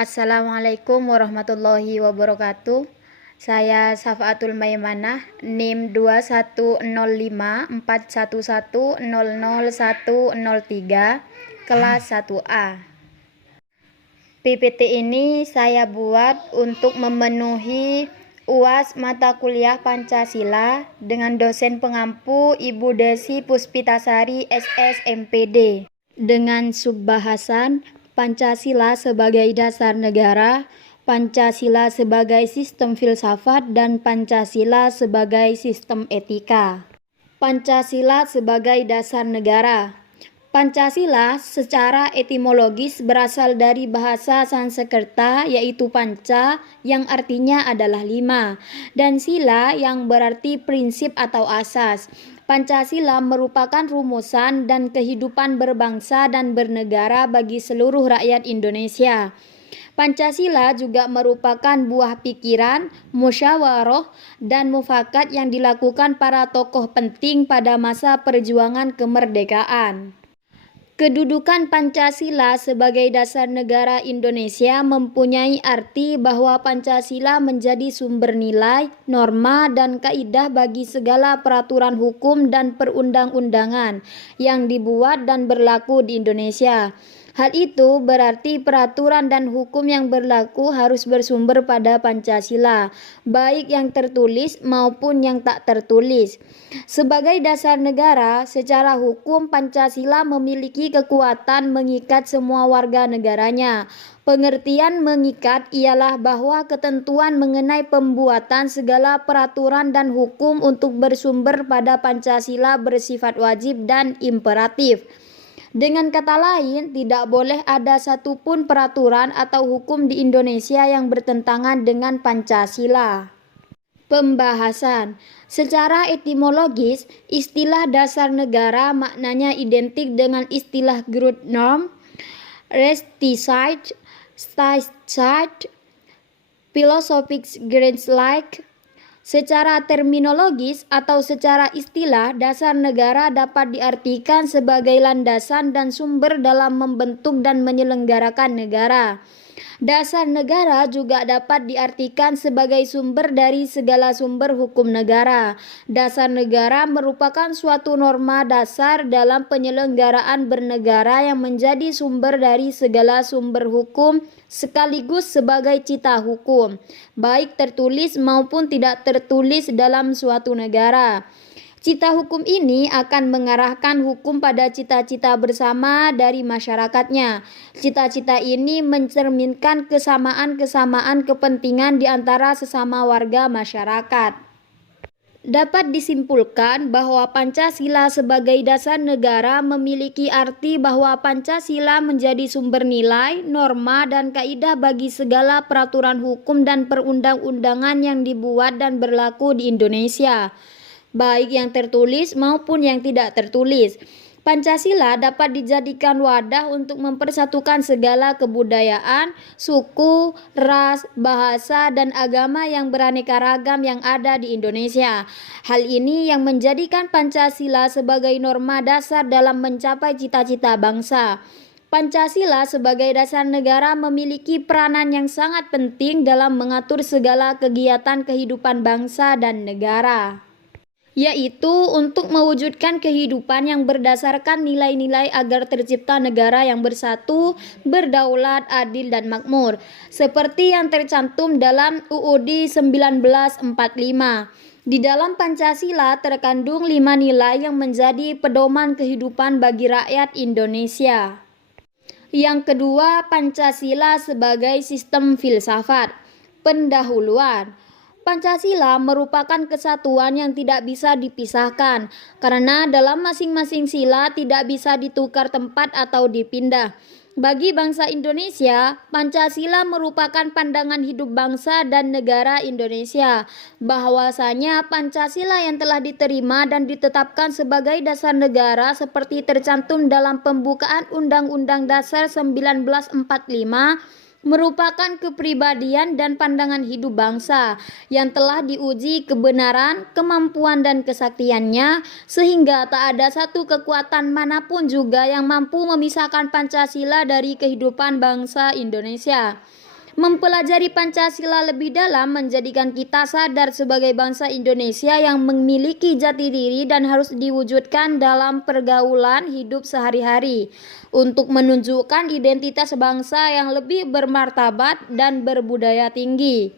Assalamualaikum warahmatullahi wabarakatuh. Saya Safaatul Maimanah, NIM 210541100103, kelas 1A. PPT ini saya buat untuk memenuhi UAS mata kuliah Pancasila dengan dosen pengampu Ibu Desi Puspitasari SS MPD dengan subbahasan Pancasila sebagai dasar negara, Pancasila sebagai sistem filsafat, dan Pancasila sebagai sistem etika. Pancasila sebagai dasar negara. Pancasila secara etimologis berasal dari bahasa Sanskerta yaitu panca yang artinya adalah 5 dan sila yang berarti prinsip atau asas. Pancasila merupakan rumusan dan kehidupan berbangsa dan bernegara bagi seluruh rakyat Indonesia. Pancasila juga merupakan buah pikiran, musyawarah, dan mufakat yang dilakukan para tokoh penting pada masa perjuangan kemerdekaan. Kedudukan Pancasila sebagai dasar negara Indonesia mempunyai arti bahwa Pancasila menjadi sumber nilai, norma, dan kaidah bagi segala peraturan hukum dan perundang-undangan yang dibuat dan berlaku di Indonesia. Hal itu berarti peraturan dan hukum yang berlaku harus bersumber pada Pancasila, baik yang tertulis maupun yang tak tertulis. Sebagai dasar negara, secara hukum Pancasila memiliki kekuatan mengikat semua warga negaranya. Pengertian mengikat ialah bahwa ketentuan mengenai pembuatan segala peraturan dan hukum untuk bersumber pada Pancasila bersifat wajib dan imperatif. Dengan kata lain, tidak boleh ada satupun peraturan atau hukum di Indonesia yang bertentangan dengan Pancasila. Pembahasan. Secara etimologis, istilah dasar negara maknanya identik dengan istilah Grundnorm, Rechtsstaat, Staatsstaat, Philosophic Grundlage. Secara terminologis atau secara istilah, dasar negara dapat diartikan sebagai landasan dan sumber dalam membentuk dan menyelenggarakan negara. Dasar negara juga dapat diartikan sebagai sumber dari segala sumber hukum negara. Dasar negara merupakan suatu norma dasar dalam penyelenggaraan bernegara yang menjadi sumber dari segala sumber hukum sekaligus sebagai cita hukum, baik tertulis maupun tidak tertulis dalam suatu negara. Cita hukum ini akan mengarahkan hukum pada cita-cita bersama dari masyarakatnya. Cita-cita ini mencerminkan kesamaan-kesamaan kepentingan di antara sesama warga masyarakat. Dapat disimpulkan bahwa Pancasila sebagai dasar negara memiliki arti bahwa Pancasila menjadi sumber nilai, norma, dan kaidah bagi segala peraturan hukum dan perundang-undangan yang dibuat dan berlaku di Indonesia, baik yang tertulis maupun yang tidak tertulis. Pancasila dapat dijadikan wadah untuk mempersatukan segala kebudayaan, suku, ras, bahasa, dan agama yang beraneka ragam yang ada di Indonesia. Hal ini yang menjadikan Pancasila sebagai norma dasar dalam mencapai cita-cita bangsa. Pancasila sebagai dasar negara memiliki peranan yang sangat penting dalam mengatur segala kegiatan kehidupan bangsa dan negara, yaitu untuk mewujudkan kehidupan yang berdasarkan nilai-nilai agar tercipta negara yang bersatu, berdaulat, adil, dan makmur, seperti yang tercantum dalam UUD 1945. Di dalam Pancasila terkandung 5 nilai yang menjadi pedoman kehidupan bagi rakyat Indonesia. Yang kedua, Pancasila sebagai sistem filsafat. Pendahuluan. Pancasila merupakan kesatuan yang tidak bisa dipisahkan, karena dalam masing-masing sila tidak bisa ditukar tempat atau dipindah. Bagi bangsa Indonesia, Pancasila merupakan pandangan hidup bangsa dan negara Indonesia, bahwasanya Pancasila yang telah diterima dan ditetapkan sebagai dasar negara seperti tercantum dalam pembukaan Undang-Undang Dasar 1945 merupakan kepribadian dan pandangan hidup bangsa yang telah diuji kebenaran, kemampuan, dan kesaktiannya, sehingga tak ada satu kekuatan manapun juga yang mampu memisahkan Pancasila dari kehidupan bangsa Indonesia. Mempelajari Pancasila lebih dalam menjadikan kita sadar sebagai bangsa Indonesia yang memiliki jati diri dan harus diwujudkan dalam pergaulan hidup sehari-hari untuk menunjukkan identitas bangsa yang lebih bermartabat dan berbudaya tinggi.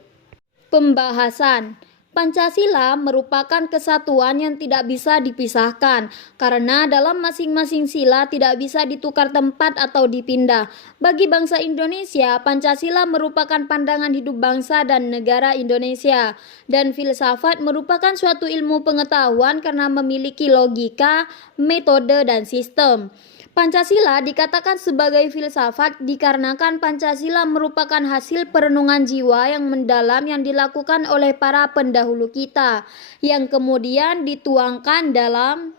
Pembahasan Pancasila merupakan kesatuan yang tidak bisa dipisahkan karena dalam masing-masing sila tidak bisa ditukar tempat atau dipindah. Bagi bangsa Indonesia, Pancasila merupakan pandangan hidup bangsa dan negara Indonesia, dan filsafat merupakan suatu ilmu pengetahuan karena memiliki logika, metode, dan sistem. Pancasila dikatakan sebagai filsafat dikarenakan Pancasila merupakan hasil perenungan jiwa yang mendalam yang dilakukan oleh para pendahulu kita, yang kemudian dituangkan dalam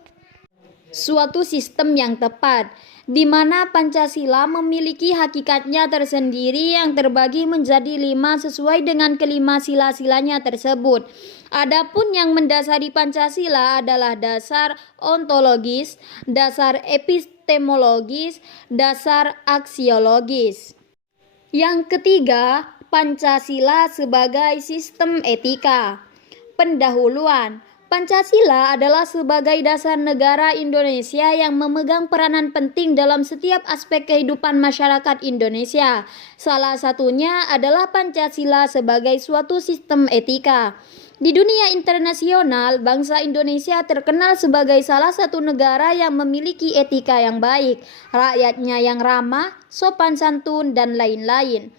suatu sistem yang tepat, di mana Pancasila memiliki hakikatnya tersendiri yang terbagi menjadi 5 sesuai dengan kelima sila-silanya tersebut. Adapun yang mendasari Pancasila adalah dasar ontologis, dasar epistemologis, dasar aksiologis. Yang ketiga, Pancasila sebagai sistem etika. Pendahuluan Pancasila adalah sebagai dasar negara Indonesia yang memegang peranan penting dalam setiap aspek kehidupan masyarakat Indonesia. Salah satunya adalah Pancasila sebagai suatu sistem etika. Di dunia internasional, bangsa Indonesia terkenal sebagai salah satu negara yang memiliki etika yang baik, rakyatnya yang ramah, sopan santun, dan lain-lain.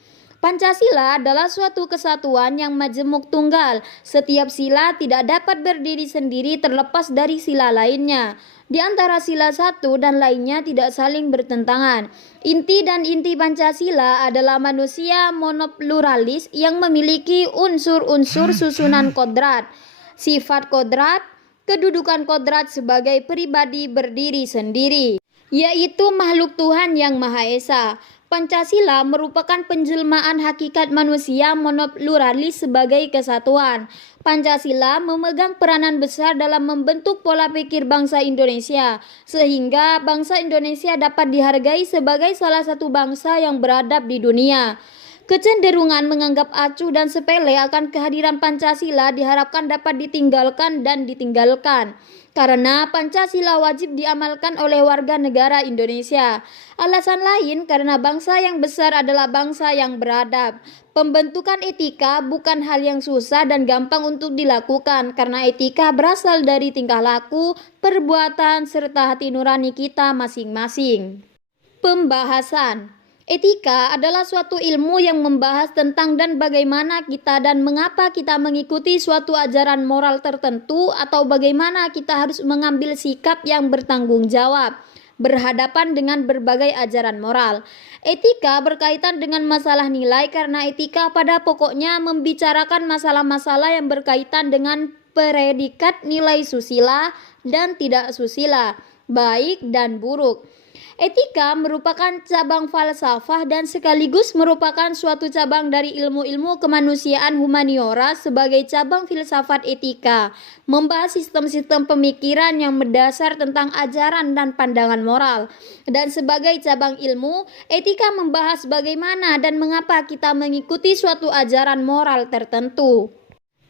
Pancasila adalah suatu kesatuan yang majemuk tunggal. Setiap sila tidak dapat berdiri sendiri terlepas dari sila lainnya. Di antara sila satu dan lainnya tidak saling bertentangan. Inti dan inti Pancasila adalah manusia monopluralis yang memiliki unsur-unsur susunan kodrat, sifat kodrat, kedudukan kodrat sebagai pribadi berdiri sendiri, yaitu makhluk Tuhan yang Maha Esa. Pancasila merupakan penjelmaan hakikat manusia monopluralis sebagai kesatuan. Pancasila memegang peranan besar dalam membentuk pola pikir bangsa Indonesia, sehingga bangsa Indonesia dapat dihargai sebagai salah satu bangsa yang beradab di dunia. Kecenderungan menganggap acuh dan sepele akan kehadiran Pancasila diharapkan dapat ditinggalkan dan ditinggalkan, karena Pancasila wajib diamalkan oleh warga negara Indonesia. Alasan lain karena bangsa yang besar adalah bangsa yang beradab. Pembentukan etika bukan hal yang susah dan gampang untuk dilakukan, karena etika berasal dari tingkah laku, perbuatan, serta hati nurani kita masing-masing. Pembahasan Etika adalah suatu ilmu yang membahas tentang dan bagaimana kita dan mengapa kita mengikuti suatu ajaran moral tertentu atau bagaimana kita harus mengambil sikap yang bertanggung jawab berhadapan dengan berbagai ajaran moral. Etika berkaitan dengan masalah nilai karena etika pada pokoknya membicarakan masalah-masalah yang berkaitan dengan predikat nilai susila dan tidak susila, baik dan buruk. Etika merupakan cabang falsafah dan sekaligus merupakan suatu cabang dari ilmu-ilmu kemanusiaan humaniora sebagai cabang filsafat etika, membahas sistem-sistem pemikiran yang mendasar tentang ajaran dan pandangan moral. Dan sebagai cabang ilmu, etika membahas bagaimana dan mengapa kita mengikuti suatu ajaran moral tertentu.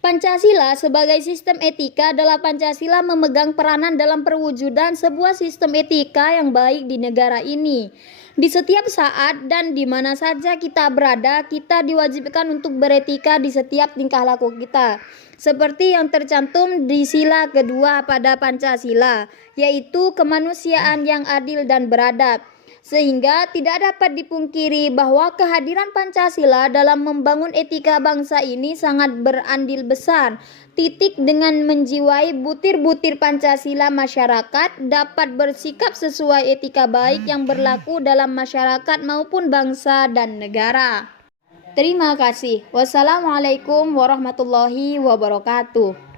Pancasila sebagai sistem etika adalah Pancasila memegang peranan dalam perwujudan sebuah sistem etika yang baik di negara ini. Di setiap saat dan di mana saja kita berada, kita diwajibkan untuk beretika di setiap tingkah laku kita. Seperti yang tercantum di sila kedua pada Pancasila, yaitu kemanusiaan yang adil dan beradab. Sehingga tidak dapat dipungkiri bahwa kehadiran Pancasila dalam membangun etika bangsa ini sangat berandil besar. Dengan menjiwai butir-butir Pancasila, masyarakat dapat bersikap sesuai etika baik yang berlaku dalam masyarakat maupun bangsa dan negara. Terima kasih. Wassalamualaikum warahmatullahi wabarakatuh.